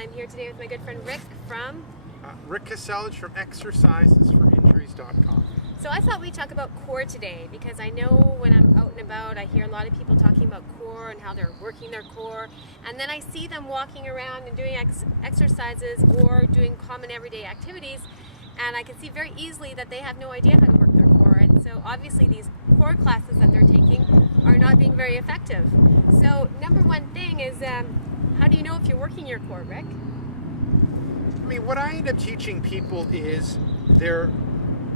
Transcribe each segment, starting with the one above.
I'm here today with my good friend Rick from... Rick Kaseji from exercisesforinjuries.com. So I thought we'd talk about core today because I know when I'm out and about I hear a lot of people talking about core and how they're working their core, and then I see them walking around and doing exercises or doing common everyday activities, and I can see very easily that they have no idea how to work their core, and so obviously these core classes that they're taking are not being very effective. So number one thing is how do you know if you're working your core, Rick? I mean, what I end up teaching people is they're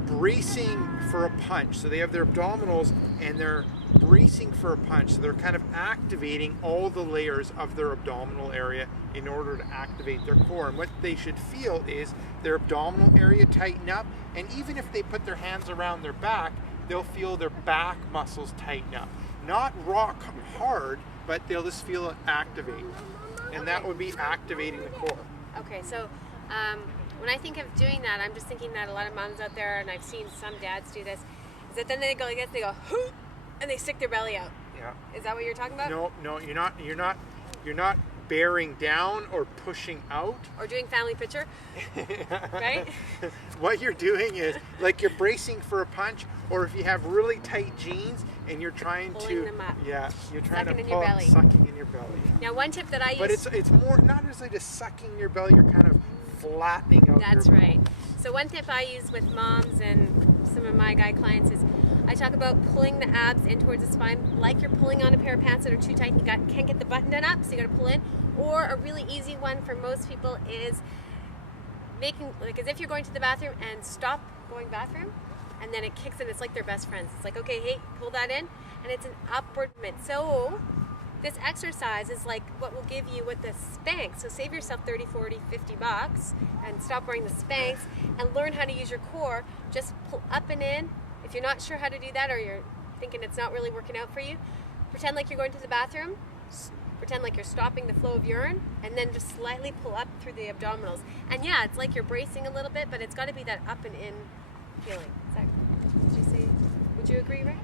bracing for a punch. So they have their abdominals and they're bracing for a punch. So they're kind of activating all the layers of their abdominal area in order to activate their core. And what they should feel is their abdominal area tighten up. And even if they put their hands around their back, they'll feel their back muscles tighten up. Not rock hard, but they'll just feel it activate. And that would be activating the core. Okay, so when I think of doing that, I'm just thinking that a lot of moms out there, and I've seen some dads do this, is that then they go like this, they go, "Hoo!" and they stick their belly out. Yeah. Is that what you're talking about? No, you're not bearing down or pushing out. Or doing family picture, right? What you're doing is, like, you're bracing for a punch, or if you have really tight jeans and you're trying Pulling them up. Yeah, you're trying Sucking to in your pull, belly. sucking in your belly. Now one tip that I use... But it's more, not necessarily just sucking your belly, you're kind of flattening out That's your right. So one tip I use with moms and some of my guy clients is I talk about pulling the abs in towards the spine like you're pulling on a pair of pants that are too tight and you can't get the button done up, so you got to pull in. Or a really easy one for most people is making, like, as if you're going to the bathroom and stop going bathroom, and then it kicks in. It's like they're best friends. It's like, okay, hey, pull that in, and it's an upward movement. So this exercise is like what will give you with the Spanx. So save yourself 30, 40, 50 bucks and stop wearing the Spanx and learn how to use your core. Just pull up and in. If you're not sure how to do that, or you're thinking it's not really working out for you, pretend like you're going to the bathroom, pretend like you're stopping the flow of urine, and then just slightly pull up through the abdominals. And yeah, it's like you're bracing a little bit, but it's got to be that up and in feeling. Did you say, would you agree, Rick?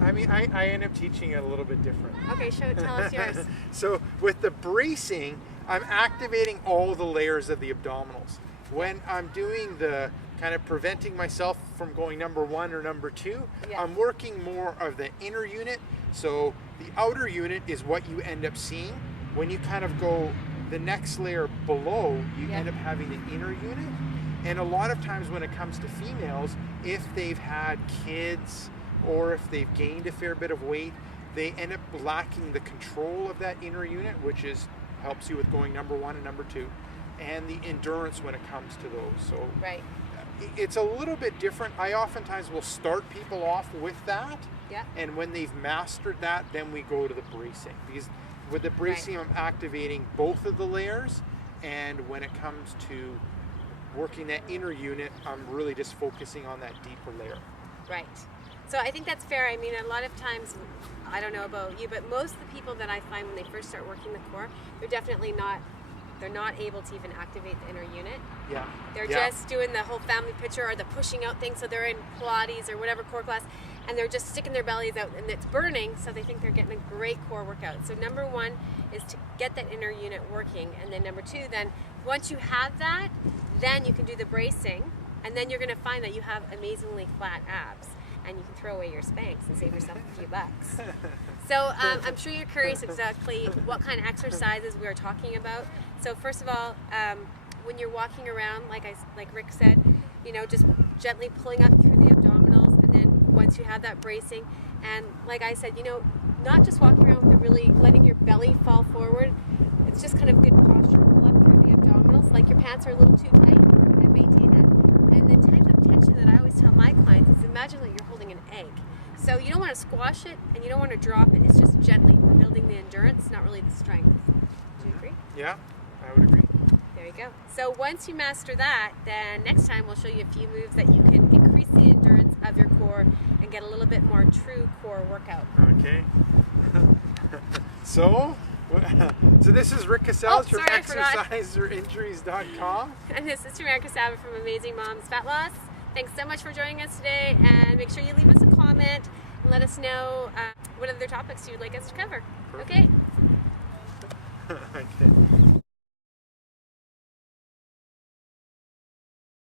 I mean, I end up teaching it a little bit different. Okay, tell us yours. So with the bracing, I'm activating all the layers of the abdominals. When I'm doing the kind of preventing myself from going number one or number two, Yeah. I'm working more of the inner unit. So the outer unit is what you end up seeing. When you kind of go the next layer below, you Yeah. end up having the inner unit. And a lot of times when it comes to females, if they've had kids or if they've gained a fair bit of weight, they end up lacking the control of that inner unit, which helps you with going number one and number two, and the endurance when it comes to those. So Right. it's a little bit different. I oftentimes will start people off with that, Yeah. and when they've mastered that, then we go to the bracing. Because with the bracing, I'm activating both of the layers, and when it comes to working that inner unit, I'm really just focusing on that deeper layer. Right. So I think that's fair. I mean, a lot of times, I don't know about you, but most of the people that I find when they first start working the core, they're not able to even activate the inner unit. Yeah. They're Yeah. just doing the whole family picture or the pushing out thing. So they're in Pilates or whatever core class, and they're just sticking their bellies out and it's burning, so they think they're getting a great core workout. So number one is to get that inner unit working. And then number two, then once you have that, then you can do the bracing, and then you're going to find that you have amazingly flat abs. And you can throw away your Spanx and save yourself a few bucks. So I'm sure you're curious exactly what kind of exercises we are talking about. So first of all, when you're walking around, like Rick said, just gently pulling up through the abdominals, and then once you have that bracing, and like I said, not just walking around with it really letting your belly fall forward. It's just kind of good posture. Pull up through the abdominals, like your pants are a little too tight, and maintain that. And the type of tension that I always tell my clients is imagine that you're holding an egg. So you don't want to squash it and you don't want to drop it. It's just gently. We're building the endurance, not really the strength. Do you agree? Yeah, I would agree. There you go. So once you master that, then next time we'll show you a few moves that you can increase the endurance of your core and get a little bit more true core workout. Okay. So this is Rick Kaseji from exercisesforinjuries.com. And this is Tamara Kosaba from Amazing Moms Fat Loss. Thanks so much for joining us today, and make sure you leave us a comment and let us know what other topics you'd like us to cover. Perfect. Okay. Okay.